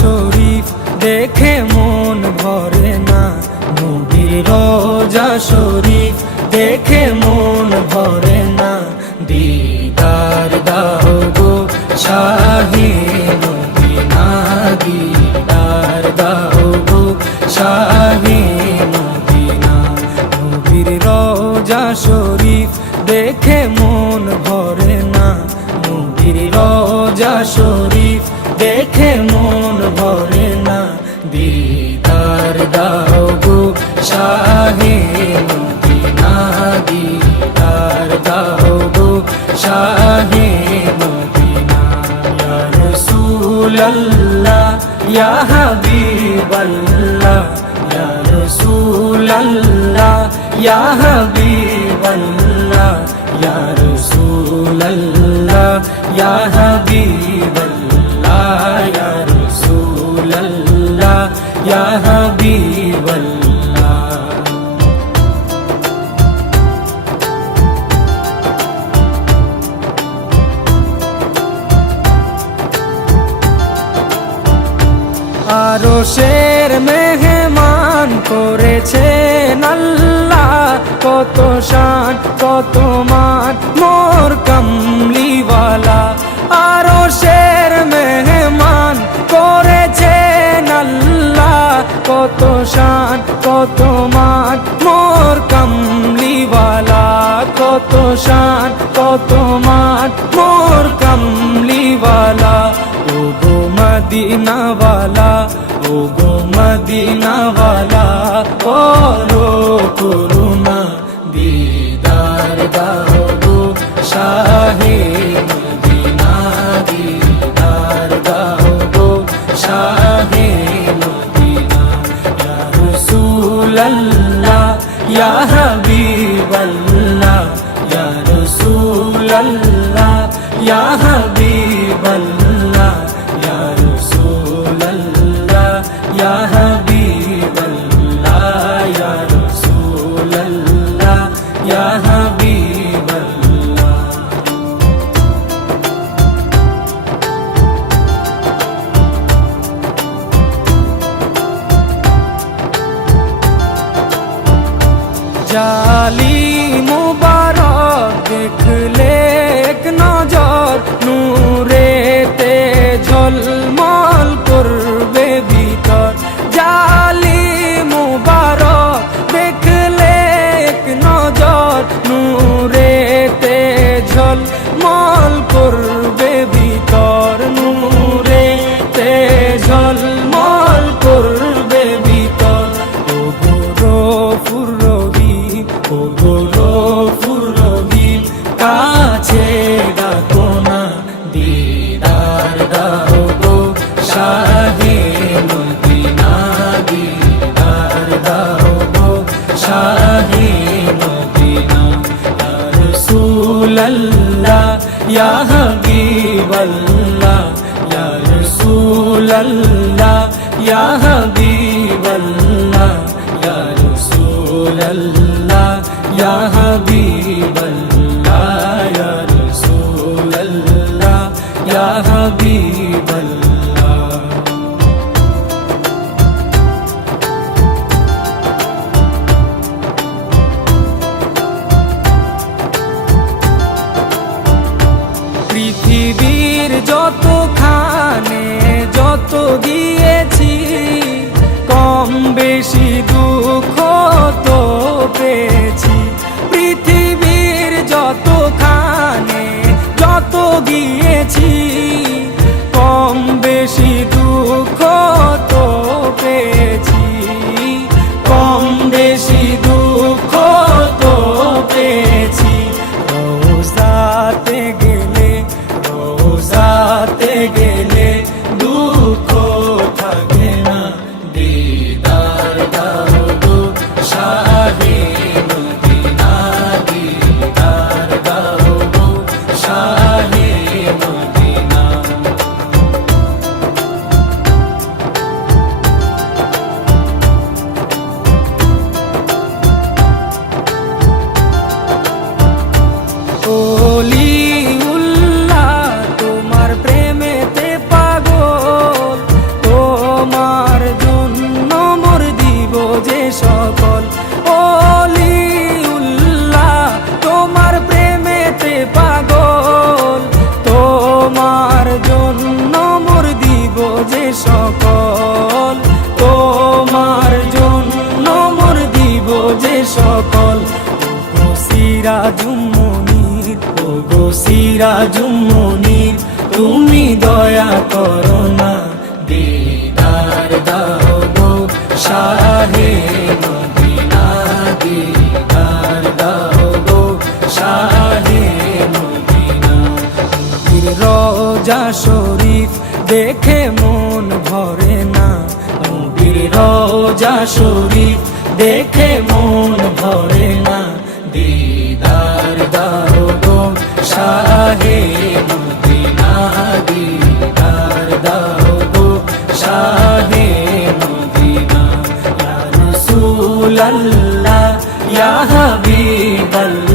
শরীফ দেখে মন ভরে না, নবীর রোজা শরীফ দেখে মন ভরে না। দিদার দাও গো শাহে মদিনা, দিদার দাও গো শাহে মদিনা। নবীর রোজা শরীফ দেখে মন ভরে না, নবীর রোজা শরীফ দেখে মন ভরে না। দিদার দাও গো শাহে মদিনা, দিদার দাও গো শাহে মদিনা। ইয়া রাসূলাল্লাহ ইয়া হাবিবাল্লাহ, ইয়া রাসূলাল্লাহ ইয়া হাবিবাল্লাহ, ইয়া রাসূলাল্লাহ ইয়া হাবিবাল্লাহ, ইয়া রাসূলাল্লাহ ইয়া হাবিবাল্লাহ। আরশের মেহমান করেছেন আল্লাহ, কত শান কত মান মোর কামলিওয়ালা। আরশের মেহমান করেছেন আল্লাহ, কত শান কত মান মোর কামলিওয়ালা, কত শান কত মান মোর কামলিওয়ালা। ও গো মদিনাওয়ালা, ও গো মদিনাওয়ালা, করো করুণা, দিদার দাও গো শাহে মদিনা, দিদার দাও গো শাহে মদিনা। ইয়া রাসূলাল্লাহ ইয়া হাবিবাল্লাহ, ইয়া রাসূলাল্লাহ ইয়া হাবিবাল্লাহ, ইয়া রাসূলাল্লাহ ইয়া হাবিবাল্লাহ, ইয়া রাসূলাল্লাহ ইয়া হাবিবাল্লাহ। জালি মুবারক দেখলে এক নজর, নূরেতে ঝলমল করবে ভিতর। জালি মুবারক দেখলে এক নজর, নূরেতে ঝলমল করবে ভিতর, নূরেতে ঝলমল করবে ভিতর। ও গো গফুর রহিম, ও গো গফুর রহিম, কাছে ডাকো না, দিদার দাও গো শাহে মদিনা, দিদার দাও গো শাহে মদিনা। ইয়া রাসূলাল্লাহ ইয়া হাবিবাল্লাহ, ইয়া রাসূলাল্লাহ ইয়া হাবিবাল্লাহ, ইয়া রাসূলাল্লাহ ইয়া হাবিবাল্লাহ, ইয়া রাসূলাল্লাহ ইয়া হাবিবাল্লাহ। পৃথিবীর যতখানে যত গিয়েছি, কম বেশি দুঃখ তো পেয়েছি। পৃথিবীর যতখানে যত গিয়েছি, কম বেশি দুঃখ তো পেয়েছি, কম বেশি দুঃখ তো পেয়েছি। রোজাতে গেলে, রোজাতে গেলে দুঃখ থাকে না, দিদার দাও গো শাহে মদিনা, দিদার দাও গো শাহে মদিনা। সিরাজুম মুনীর, ওগো সিরাজুম মুনীর, তুমি দয়া করো না, দিদার দাও গো শাহে মদিনা, দিদার দাও গো শাহে মদিনা। নবীর রওজা শরীফ দেখে মন ভরে না, নবীর রওজা শরীফ দেখে মন ভরে না, দিদার দাও গো শাহে মদিনা, দিদার দাও গো শাহে মদিনা। ইয়া রাসূলাল্লাহ ইয়া হাবিবাল্লাহ